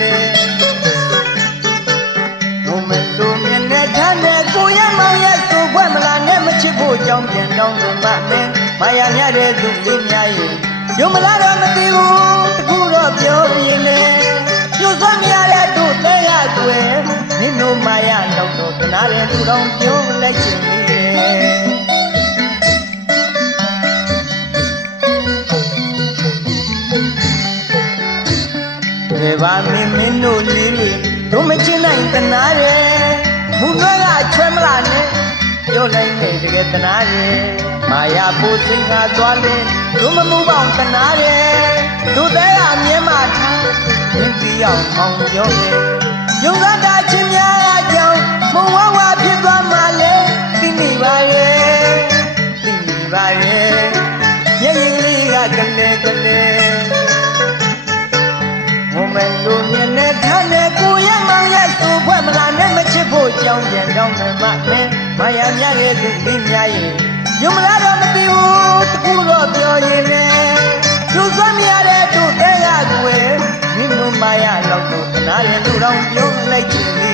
လေဒုမလူမြင်တဲ့ထားနဲ့ကိုရမောင်ရဆိုဘွဲ့မလာနဲ့မချစ်ဖို့ကြောင်းပြန်တောင်းဆိုမှမင်းမာယာမြတဲ့သူကြီးများရင်ယုံမလားတော့မသိဘူးတကူတော့ပြောပြင်းနေညှို့သွားမြရတို့တဲရသွဲမင်းတို့မာယာတော့တော့ကနာတဲ့သူတော်ပြောလိုက်ချင်တယ် တွေပါမင်းမင်းတို့လေးတွေတို့မချင်းနိုင်တနာတယ်မူနွဲကအချွဲမလာနဲ့ပြောလိုက်နေတကယ်တနာတယ်မာယာပူစိန်ကသွားလဲတို့မမှုပေါင်းတနာတယ်တို့သေးအမြဲမှထားမင်းကြည့်အောင်အောင်ပြောတယ်ယုံသာတာချင်းများ မြင်နဲ့ထားနဲ့ကိုရမောင်ရဲ့သူ့ဘွဲ့မလာနဲ့မချစ်ဖို့ကြောင်းပြန်တော့မမနဲ့မယာမြရဲ့သူလိများရဲ့ယုံမလားတော့မသိဘူးတကူတော့ပြောရင်လေသူစွမ်းမရတဲ့သူတဲရကွယ်မင်းတို့မယာလောက်တော့တနာရဲ့လူတော်ပြောလိုက်ချင်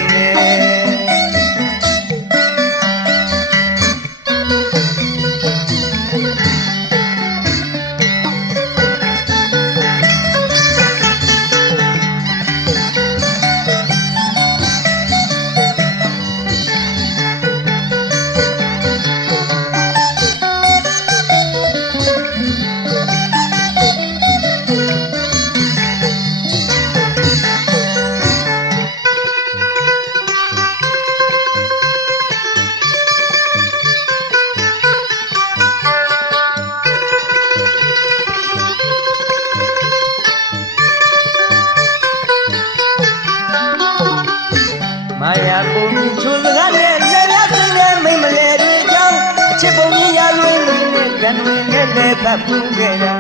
န်ဝင်နဲ့လည်းပတ်ပူးခဲ့တာ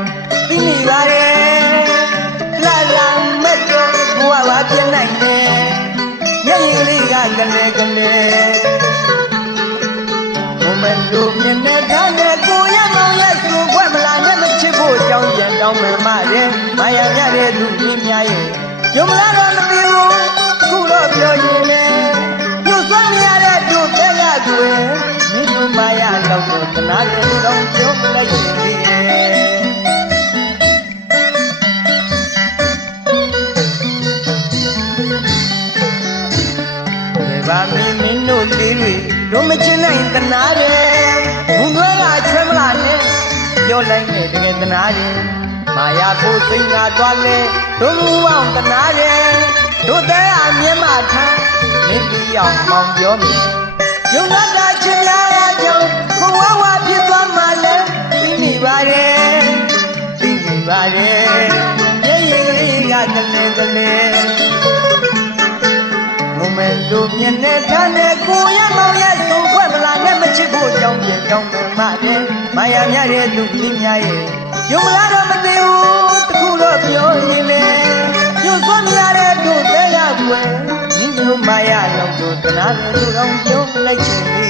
သိနေပါရဲ့လာလာမက်တော့ဘဝပါပြနိုင်တယ်မျက်ရည်လေးကကလေးကလေးဘုံမလို့မြင်တဲ့ဒါနဲ့ကိုရမောင်ရဲ့သူ့ဘွဲ့မလာနဲ့မချစ်ဖို့ကြောင်းပြန်တောင်းမှမတဲ့မာယာမြတဲ့သူကြီးများရဲ့ယုံမလားတော့မသိဘူးခုတော့ပြောရင်လေညှို့စွမ်းမရတဲ့တို့တဲ့ကကွယ်မင်းတို့မာယာတော့တော့တနာတဲ့လူတော်ပြောလိုက်ရင် ဒီပါမင်းမင်းတို့လေးတွေတို့မချင်းနိုင်တနာတယ်ဘုံသွဲကချွဲမလာနဲ့ပြောလိုက်နေတကယ်တနာတယ်မာယာကိုစိန်ကသွားလဲတို့မူအောင်တနာတယ်တို့တဲ့အမြဲမှထားမင်းပြီးအောင်မောင်ပြောမိယုံနာတာချင်းများအကြောင်းဘဝဝဖြစ်သွားမှလဲသိမိပါတယ်သိမိပါတယ်ရဲ့ရဲ့လေးကတလဲတလဲ မမလူမြင်တဲ့ထားနဲ့ကိုရမောင်ရဲ့သုံးခွက်မလာနဲ့မချစ်ဖို့ကြောင်းပြေတောင်းတယ်မတဲ့မာယာမြတဲ့လူကြီးများရဲ့ယုံမလားတော့မသိဘူးတခုတော့ပြောရင်လေညှို့စွမ်းမရတဲ့တို့တဲ့ရကွယ်မိတို့မာယာလောက်တို့တနာလူတော်ပြောလိုက်ချင်လေ